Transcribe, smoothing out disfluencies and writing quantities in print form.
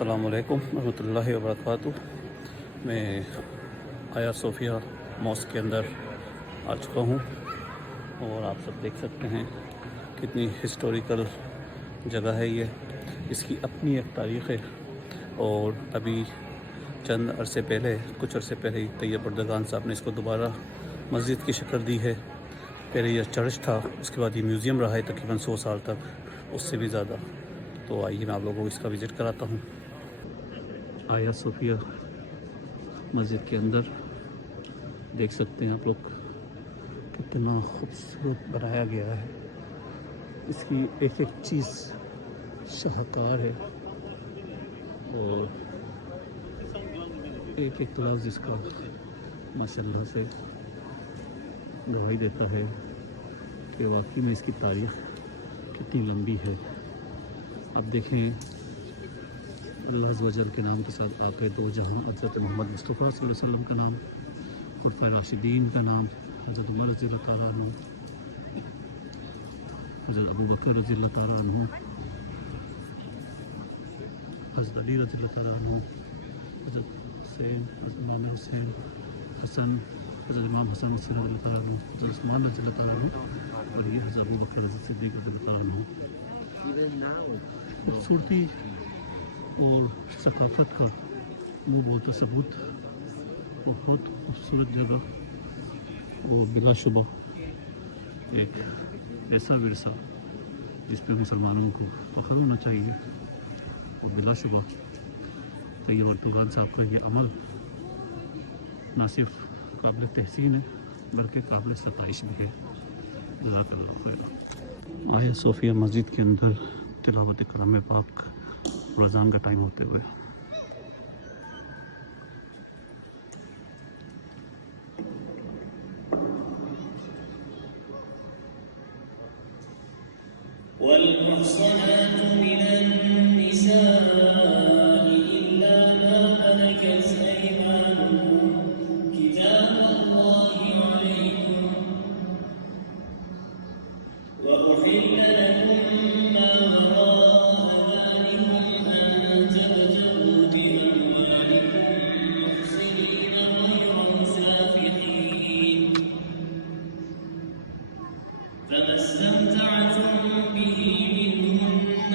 السلام علیکم ورحمۃ اللہ وبرکاتہ۔ میں آیا صوفیہ ماسک کے اندر آ چکا ہوں اور آپ سب دیکھ سکتے ہیں کتنی ہسٹوریکل جگہ ہے یہ، اس کی اپنی ایک تاریخ ہے۔ اور ابھی چند عرصے پہلے کچھ عرصے پہلے ہی طیب اردگان صاحب نے اس کو دوبارہ مسجد کی شکل دی ہے۔ پہلے یہ چرچ تھا، اس کے بعد یہ میوزیم رہا ہے تقریباً 100 سال تک، اس سے بھی زیادہ۔ تو آئیے میں آپ لوگوں کو اس کا وزٹ کراتا ہوں۔ آیا صوفیہ مسجد کے اندر دیکھ سکتے ہیں آپ لوگ کتنا خوبصورت بنایا گیا ہے۔ اس کی ایک ایک چیز شاہکار ہے اور ایک ایک لفظ اس کا ماشاءاللہ سے گواہی دیتا ہے کہ واقعی میں اس کی تاریخ کتنی لمبی ہے۔ اب دیکھیں، اللہ عز و جل کے نام کے ساتھ آقا دو جہاں حضرت محمد مصطفیٰ صلی اللہ علیہ وسلم کا نام، خلفائے راشدین کا نام، حضرت عمر رضی اللہ تعالیٰ عنہ، حضرت ابو بکر رضی اللہ تعالیٰ عنہ، حضرت علی رضی اللہ تعالیٰ عنہ، حضرت حسین، حضرت امام حسین حسن، حضرت امام حسن رضی اللہ تعالیٰ عنہ، حضرت عثمان رضی اللہ تعالیٰ عنہ، اور یہ حضرت ابو بکر رضی صدیق رضی اللہ تعالیٰ عنہ۔ خوبصورتی اور ثقافت کا منہ بولتا ثبوت، بہت خوبصورت جگہ اور بلا شبہ ایک ایسا ورثہ جس پہ مسلمانوں کو فخر ہونا چاہیے۔ اور بلا شبہ طیب اردگان صاحب کا یہ عمل نہ صرف قابل تحسین ہے بلکہ قابل ستائش بھی ہے۔ جزاک اللہ خیر۔ آیا صوفیہ مسجد کے اندر تلاوت کلام پاک رمضان کا ٹائم ہوتے ہوئے۔ والمحصنات من النساء إلا ما ملكت أيمانكم كتاب الله عليكم وأحل لكم ما وراء ذلكم أن تبتغوا بأموالكم محصنين غير مسافحين فما استمتعتم به منهن